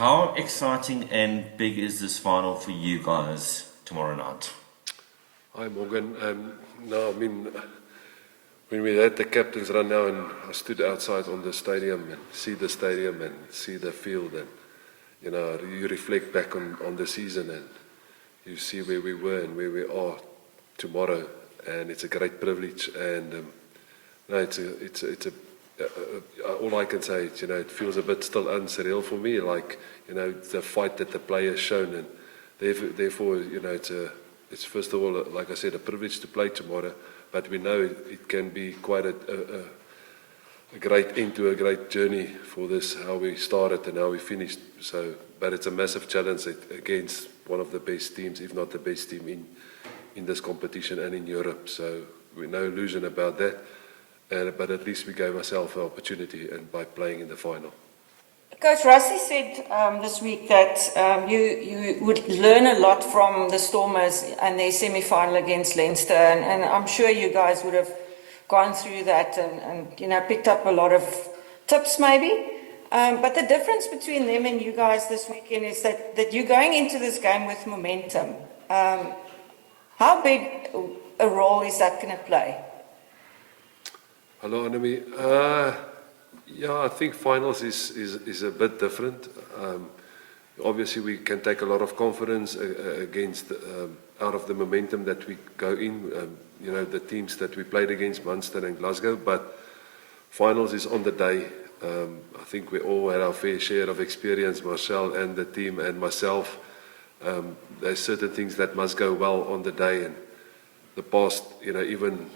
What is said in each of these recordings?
How exciting and big is this final for you guys tomorrow night? Hi Morgan. No, I mean, when we had the captain's run now and I stood outside on the stadium and see the stadium and see the field, and you reflect back on the season and you see where we were and where we are tomorrow, and it's a great privilege. And no, all I can say is, it feels a bit still unsurreal for me, like, the fight that the players shown, and therefore, it's first of all, like I said, a privilege to play tomorrow, but we know it can be quite a great end to a great journey for this, how we started and how we finished. So, but it's a massive challenge against one of the best teams, if not the best team in this competition and in Europe. So we're no illusion about that. But at least we gave ourselves an opportunity, and by playing in the final. Coach Rassie said this week that you would learn a lot from the Stormers and their semi-final against Leinster, and I'm sure you guys would have gone through that and picked up a lot of tips maybe. But the difference between them and you guys this weekend is that you're going into this game with momentum. How big a role is that going to play? Hello, Anami. I think finals is a bit different. Obviously, we can take a lot of confidence against out of the momentum that we go in. The teams that we played against, Munster and Glasgow. But finals is on the day. I think we all had our fair share of experience, Marcel and the team and myself. There's certain things that must go well on the day. And the past, even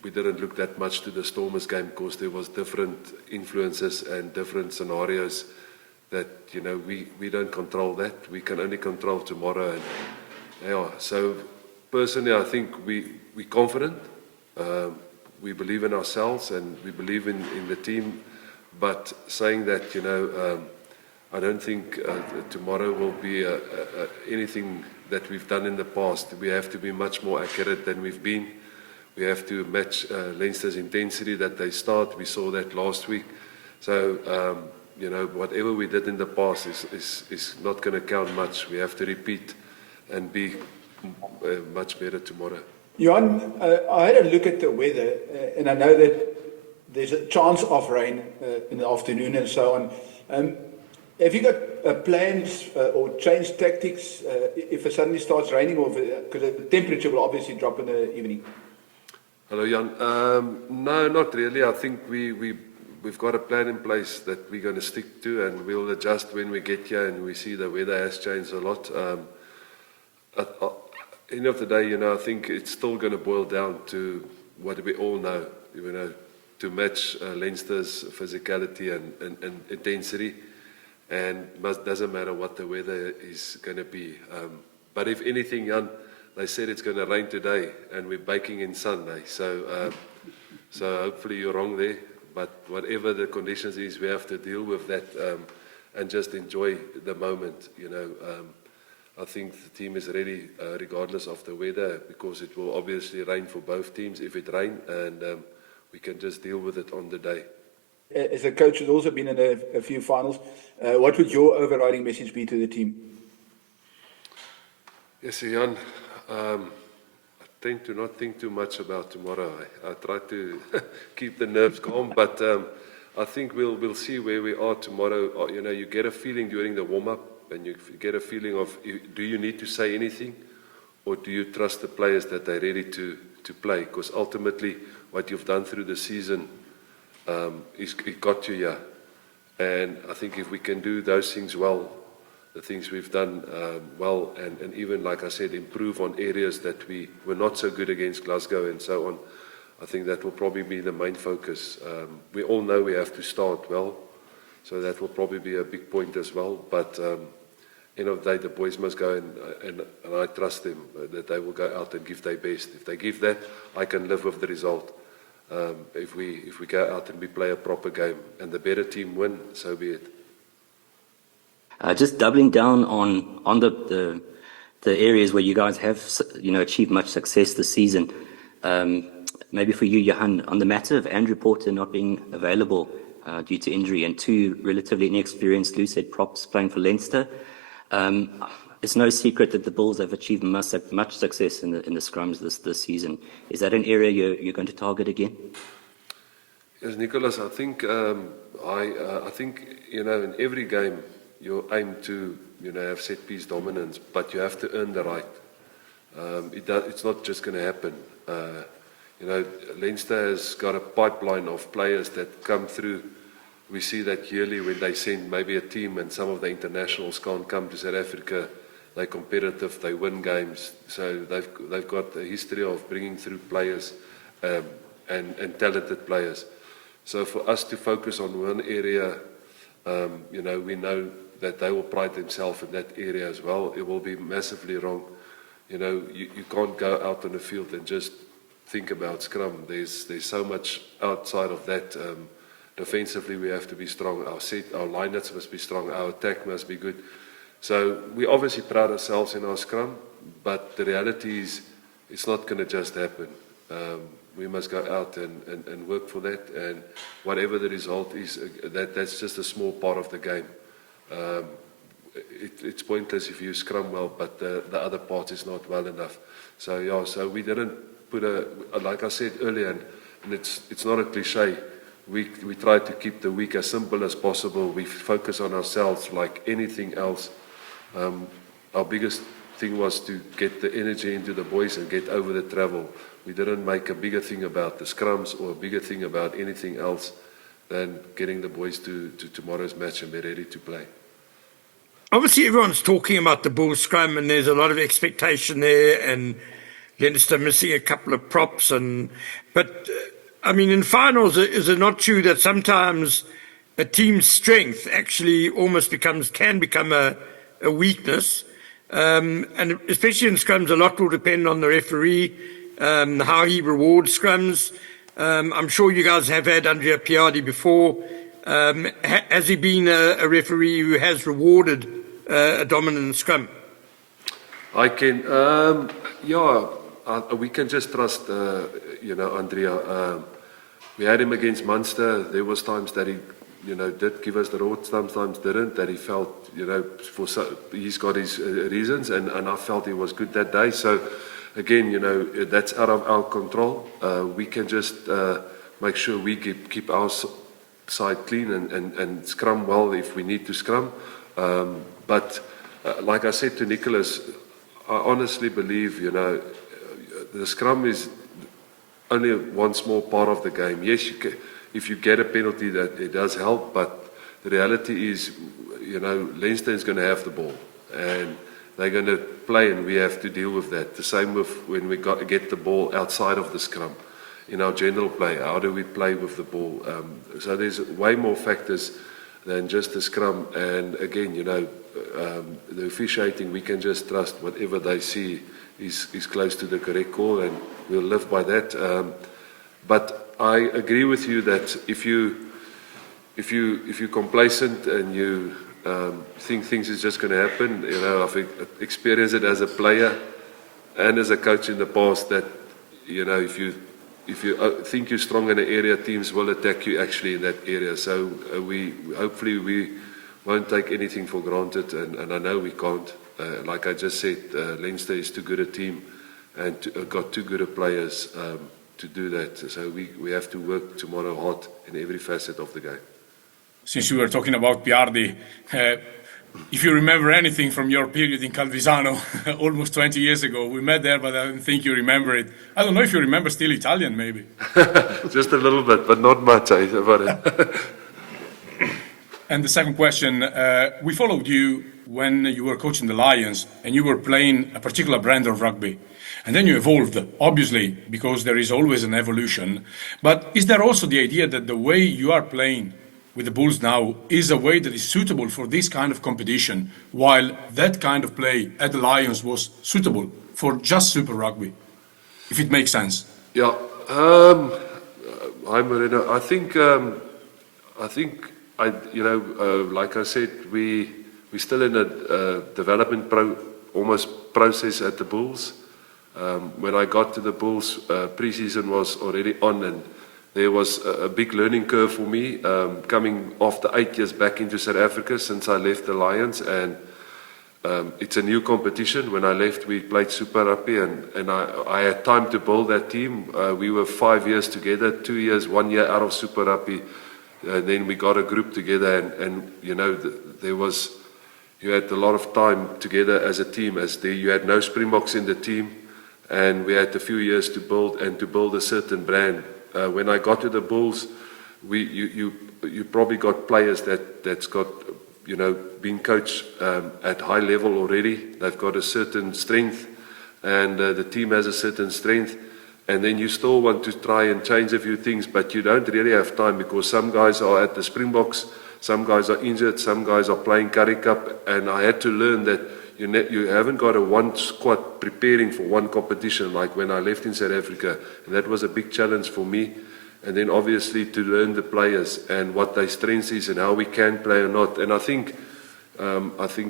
we didn't look that much to the Stormers game because there was different influences and different scenarios that, we don't control that. We can only control tomorrow. And so personally, I think we're confident. We believe in ourselves and we believe in the team. But saying that, I don't think tomorrow will be anything that we've done in the past. We have to be much more accurate than we've been. We have to match Leinster's intensity that they start. We saw that last week. So, whatever we did in the past is not going to count much. We have to repeat and be much better tomorrow. Johan, I had a look at the weather, and I know that there's a chance of rain in the afternoon and so on. Have you got plans or changed tactics if it suddenly starts raining, or because the temperature will obviously drop in the evening? Hello, Jan. No, not really. I think we've got a plan in place that we're going to stick to, and we'll adjust when we get here and we see the weather has changed a lot. At the end of the day, I think it's still going to boil down to what we all know, to match Leinster's physicality and intensity, and doesn't matter what the weather is going to be. But if anything, Jan, they said it's going to rain today, and we're baking in Sunday. So hopefully you're wrong there. But whatever the conditions is, we have to deal with that and just enjoy the moment. I think the team is ready regardless of the weather, because it will obviously rain for both teams if it rains, and we can just deal with it on the day. As a coach who's also been in a few finals, what would your overriding message be to the team? Yes, Jan. I tend to not think too much about tomorrow. I try to keep the nerves calm, but I think we'll see where we are tomorrow. You get a feeling during the warm-up, and you get a feeling of, do you need to say anything, or do you trust the players that they're ready to play? Because ultimately, what you've done through the season it got you here. And I think if we can do those things well, the things we've done well, and even, like I said, improve on areas that we were not so good against Glasgow and so on, I think that will probably be the main focus. We all know we have to start well, so that will probably be a big point as well. But end of the day, the boys must go, and I trust them that they will go out and give their best. If they give that, I can live with the result. If we go out and we play a proper game and the better team win, so be it. Just doubling down on the areas where you guys have achieved much success this season. Maybe for you, Johan, on the matter of Andrew Porter not being available, due to injury, and 2 relatively inexperienced loose-head props playing for Leinster. It's no secret that the Bulls have achieved much success in the scrums this season. Is that an area you're going to target again? Yes, Nicholas, I think I think in every game you aim to have set piece dominance, but you have to earn the right. It's not just going to happen. Leinster has got a pipeline of players that come through. We see that yearly when they send maybe a team, and some of the internationals can't come to South Africa. They're competitive, they win games, so they've got a history of bringing through players and talented players. So for us to focus on one area, we know that they will pride themselves in that area as well. It will be massively wrong. You can't go out on the field and just think about scrum. There's so much outside of that. Defensively, we have to be strong. Our line-ups must be strong. Our attack must be good. So we obviously pride ourselves in our scrum, but the reality is it's not going to just happen. We must go out and work for that, and whatever the result is, that's just a small part of the game. It's pointless if you scrum well, but the other part is not well enough. So we didn't put like I said earlier, and it's not a cliche. We try to keep the week as simple as possible. We focus on ourselves like anything else. Our biggest thing was to get the energy into the boys and get over the travel. We didn't make a bigger thing about the scrums or a bigger thing about anything else than getting the boys to tomorrow's match and be ready to play. Obviously, everyone's talking about the Bulls scrum, and there's a lot of expectation there, and Leinster missing a couple of props. But in finals, is it not true that sometimes a team's strength actually almost can become a weakness? And especially in scrums, a lot will depend on the referee, how he rewards scrums. I'm sure you guys have had Andrea Piardi before. Has he been a referee who has rewarded a dominant scrum? I can, we can just trust, Andrea. We had him against Munster. There was times that he, did give us the reward, sometimes didn't, that he felt, he's got his reasons, and I felt he was good that day. So, again, that's out of our control. We can just make sure we keep our side clean and scrum well if we need to scrum. But like I said to Nicholas, I honestly believe, the scrum is only one small part of the game. Yes, if you get a penalty, that it does help, but the reality is, Leinster is going to have the ball, and they're going to play, and we have to deal with that. The same with when we get the ball outside of the scrum. In our general play, how do we play with the ball? So there's way more factors than just the scrum. And again, the officiating, we can just trust whatever they see is close to the correct call, and we'll live by that. But I agree with you that if you're complacent and you think things is just going to happen, I've experienced it as a player and as a coach in the past that if you think you're strong in an area, teams will attack you actually in that area. So hopefully we won't take anything for granted, and I know we can't. Like I just said, Leinster is too good a team and got too good a players to do that. So we have to work tomorrow hard in every facet of the game. Since you were talking about Piardi, if you remember anything from your period in Calvisano almost 20 years ago, we met there, but I don't think you remember it. I don't know if you remember still Italian, maybe. Just a little bit, but not much about it. And the second question, we followed you when you were coaching the Lions and you were playing a particular brand of rugby. And then you evolved, obviously, because there is always an evolution. But is there also the idea that the way you are playing with the Bulls now is a way that is suitable for this kind of competition, while that kind of play at the Lions was suitable for just Super Rugby, if it makes sense? Yeah, hi Marina. I think, like I said, we're still in a development process at the Bulls. When I got to the Bulls, pre-season was already on, and there was a big learning curve for me, coming after 8 years back into South Africa since I left the Lions, and it's a new competition. When I left, we played Super Rugby, and I had time to build that team. We were 5 years together, 2 years, 1 year out of Super Rugby. Then we got a group together, and you know, you had a lot of time together as a team. You had no Springboks in the team, and we had a few years to build a certain brand. When I got to the Bulls, you probably got players that's got, you know, been coached at high level already. They've got a certain strength, and the team has a certain strength. And then you still want to try and change a few things, but you don't really have time, because some guys are at the Springboks, some guys are injured, some guys are playing Currie Cup, and I had to learn that you haven't got a one squad preparing for one competition like when I left in South Africa, and that was a big challenge for me. And then obviously to learn the players and what their strengths is and how we can play or not. And I think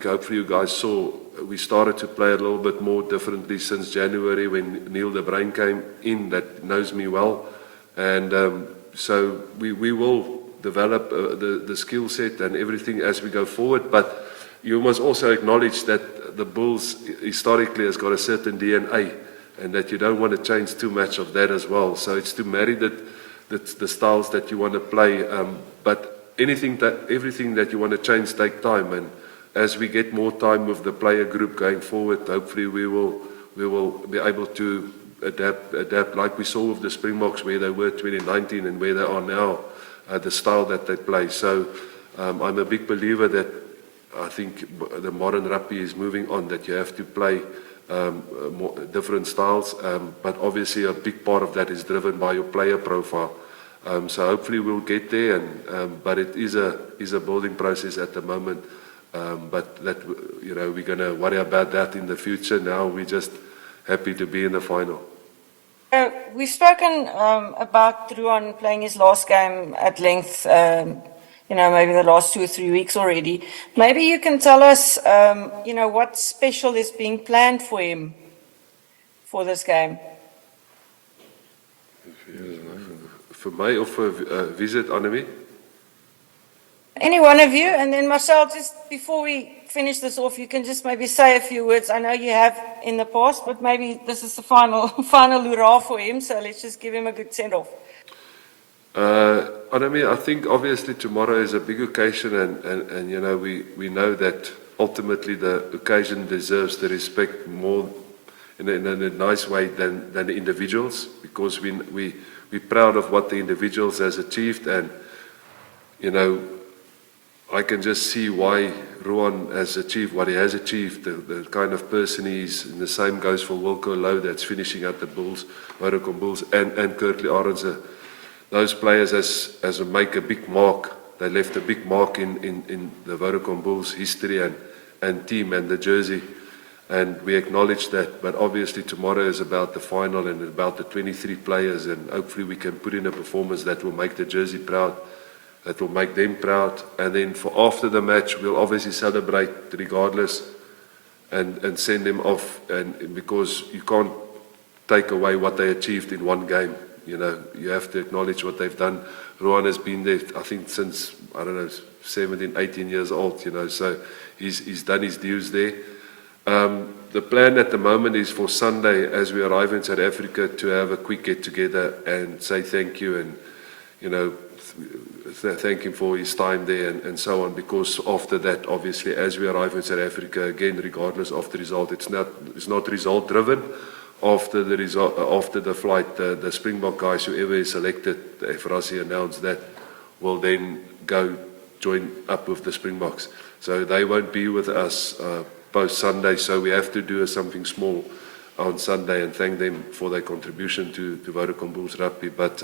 hopefully you guys saw we started to play a little bit more differently since January when Neil de Bruin came in, that knows me well. And so we will develop the skill set and everything as we go forward. But you must also acknowledge that the Bulls historically has got a certain DNA, and that you don't want to change too much of that as well. So it's to marry the styles that you want to play. But everything that you want to change take time, and as we get more time with the player group going forward, hopefully we will be able to adapt like we saw with the Springboks, where they were 2019 and where they are now, the style that they play. So I'm a big believer that I think the modern rugby is moving on, that you have to play different styles, but obviously a big part of that is driven by your player profile. So hopefully we'll get there, but it is a building process at the moment. But that, you know, we're going to worry about that in the future. Now we're just happy to be in the final. We've spoken about Ruan playing his last game at length, you know, maybe the last 2 or 3 weeks already. Maybe you can tell us, you know, what special is being planned for him for this game? For me or for a visit, Annemie? Any one of you, and then Marcel, just before we finish this off, you can just maybe say a few words. I know you have in the past, but maybe this is the final hurrah for him, so let's just give him a good send-off. Annemie, I think obviously tomorrow is a big occasion, and you know, we know that ultimately the occasion deserves the respect more in a nice way than the individuals, because we're proud of what the individuals has achieved, and you know, I can just see why Ruan has achieved what he has achieved, the kind of person he is, and the same goes for Wilco Lowe that's finishing at the Bulls, Vodacom Bulls, and Kirkley Arendse. Those players as make a big mark. They left a big mark in the Vodacom Bulls history and team and the jersey, and we acknowledge that. But obviously tomorrow is about the final and about the 23 players, and hopefully we can put in a performance that will make the jersey proud, that will make them proud. And then for after the match, we'll obviously celebrate regardless and send them off, and because you can't take away what they achieved in one game. You know, you have to acknowledge what they've done. Ruan has been there, I think, since, 17, 18 years old, you know, so he's done his dues there. The plan at the moment is for Sunday, as we arrive in South Africa, to have a quick get-together and say thank you, and, you know, thank him for his time there and so on, because after that, obviously, as we arrive in South Africa, again, regardless of the result, it's not result-driven. After the flight, the Springbok guys, whoever is selected, for us he announced that, will then go join up with the Springboks. So they won't be with us post-Sunday, so we have to do something small on Sunday and thank them for their contribution to Vodacom Bulls Rugby. But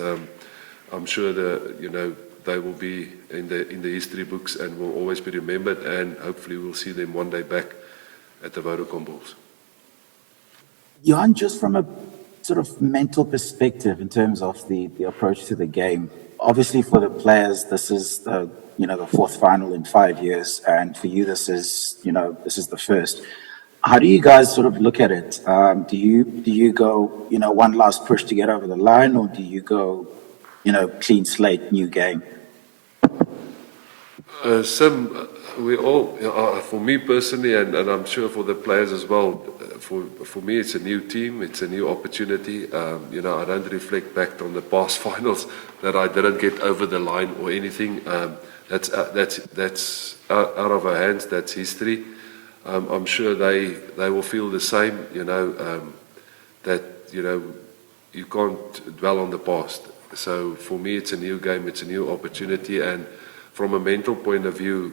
I'm sure they will be in the history books and will always be remembered, and hopefully we'll see them one day back at the Vodacom Bulls. Johan, just from a sort of mental perspective in terms of the approach to the game, obviously for the players, this is the fourth final in 5 years, and for you, this is the first. How do you guys sort of look at it? Do you go, one last push to get over the line, or do you go, clean slate, new game? We all, for me personally, and I'm sure for the players as well, for me it's a new team, it's a new opportunity. I don't reflect back on the past finals that I didn't get over the line or anything. That's out of our hands, that's history. I'm sure they will feel the same, that, you can't dwell on the past. So for me it's a new game, it's a new opportunity, and from a mental point of view,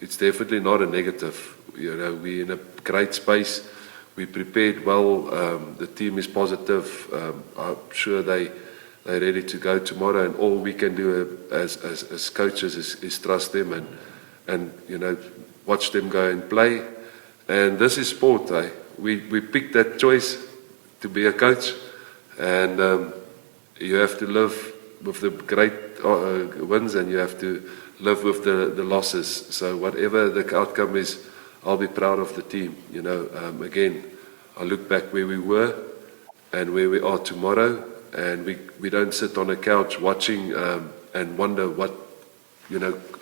it's definitely not a negative. We're in a great space. We prepared well. The team is positive. I'm sure they're ready to go tomorrow. And all we can do as coaches is trust them and watch them go and play. And this is sport. We picked that choice to be a coach, and you have to live with the great wins, and you have to live with the losses. So whatever the outcome is, I'll be proud of the team. Again, I look back where we were and where we are tomorrow, and we don't sit on a couch watching and wonder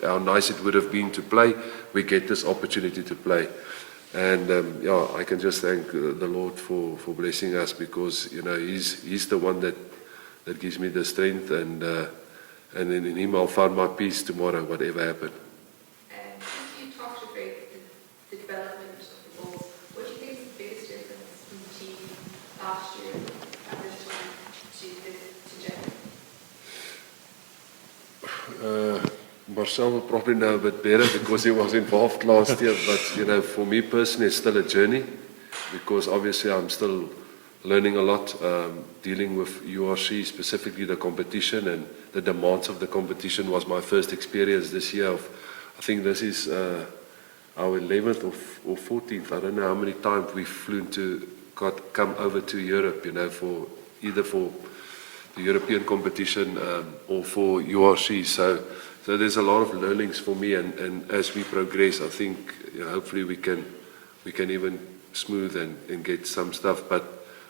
how nice it would have been to play. We get this opportunity to play. And I can just thank the Lord for blessing us, because He's the one that gives me the strength, and in Him I'll find my peace tomorrow, whatever happens. And since you talked about the development of the Bulls, what do you think is the biggest difference in the team last year and this year to January? Marcel will probably know a bit better because he was involved last year, but for me personally it's still a journey, because obviously I'm still learning a lot, dealing with URC, specifically the competition and the demands of the competition was my first experience this year. I think this is our 11th or 14th. I don't know how many times we've flown come over to Europe, for either for the European competition or for URC. So there's a lot of learnings for me, and as we progress, I think hopefully we can even smooth and get some stuff. But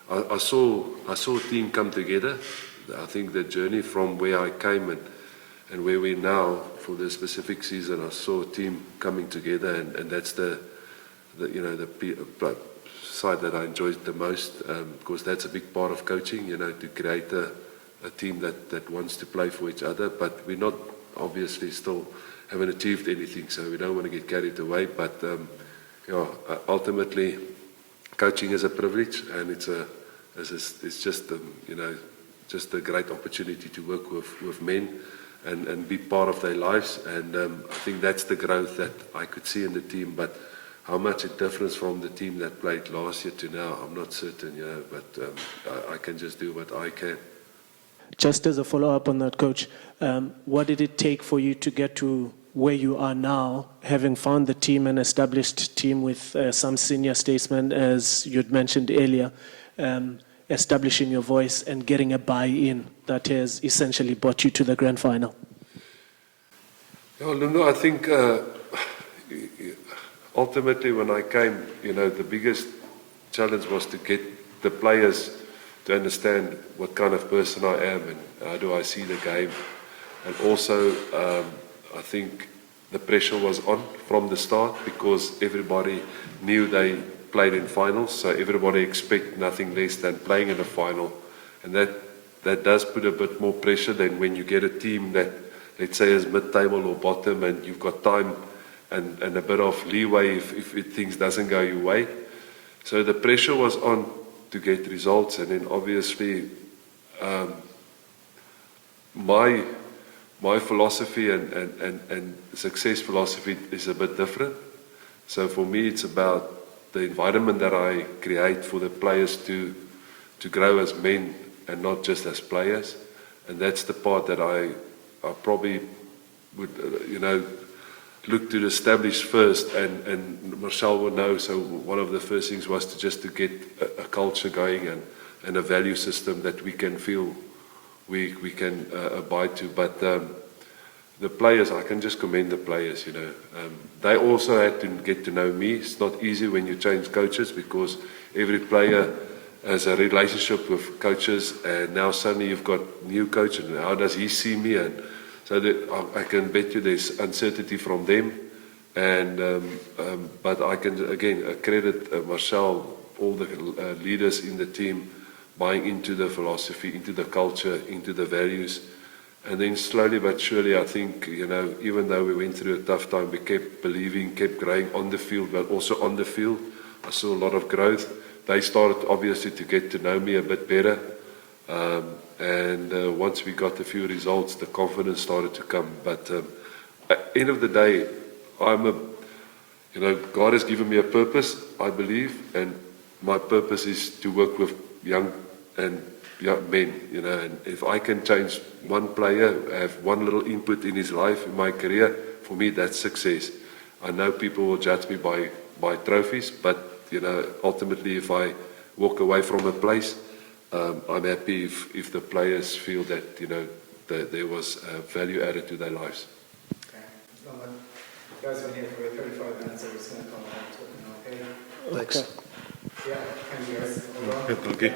I saw a team come together. I think the journey from where I came and where we're now for the specific season, I saw a team coming together, and that's the side that I enjoyed the most, because that's a big part of coaching, to create a team that wants to play for each other. But we're not, obviously, still haven't achieved anything, so we don't want to get carried away. But ultimately, coaching is a privilege, and it's just a great opportunity to work with men and be part of their lives. And I think that's the growth that I could see in the team. But how much it differs from the team that played last year to now, I'm not certain, but I can just do what I can. Just as a follow-up on that, Coach, what did it take for you to get to where you are now, having found the team, an established team with some senior statesmen, as you'd mentioned earlier, establishing your voice and getting a buy-in that has essentially brought you to the grand final? Luno, I think ultimately when I came, the biggest challenge was to get the players to understand what kind of person I am and how do I see the game. And also, I think the pressure was on from the start, because everybody knew they played in finals, so everybody expect nothing less than playing in a final. And that does put a bit more pressure than when you get a team that, let's say, is mid-table or bottom, and you've got time and a bit of leeway if things doesn't go your way. So the pressure was on to get results, and then obviously my philosophy and success philosophy is a bit different. So for me, it's about the environment that I create for the players to grow as men and not just as players. And that's the part that I probably would, look to establish first, and Marcel will know. So one of the first things was to get a culture going and a value system that we can feel we can abide to. But the players, I can just commend the players, They also had to get to know me. It's not easy when you change coaches, because every player as a relationship with coaches, and now suddenly you've got new coach, and how does he see me? And so that I can bet you there's uncertainty from them, and but I can again credit Marcel, all the leaders in the team, buying into the philosophy, into the culture, into the values. And then slowly but surely, I think, even though we went through a tough time, we kept believing, kept growing on the field, but also on the field. I saw a lot of growth. They started, obviously, to get to know me a bit better. And once we got a few results, the confidence started to come. But at the end of the day, God has given me a purpose, I believe, and my purpose is to work with young men, and if I can change one player, have one little input in his life, in my career, for me that's success. I know people will judge me by trophies, but ultimately if I walk away from a place, I'm happy if the players feel that that there was value added to their lives. Okay. Well, you guys have been here for 35 minutes, so we're just going to call it talking now, okay? Thanks. Yeah, thank you guys. Over. Okay.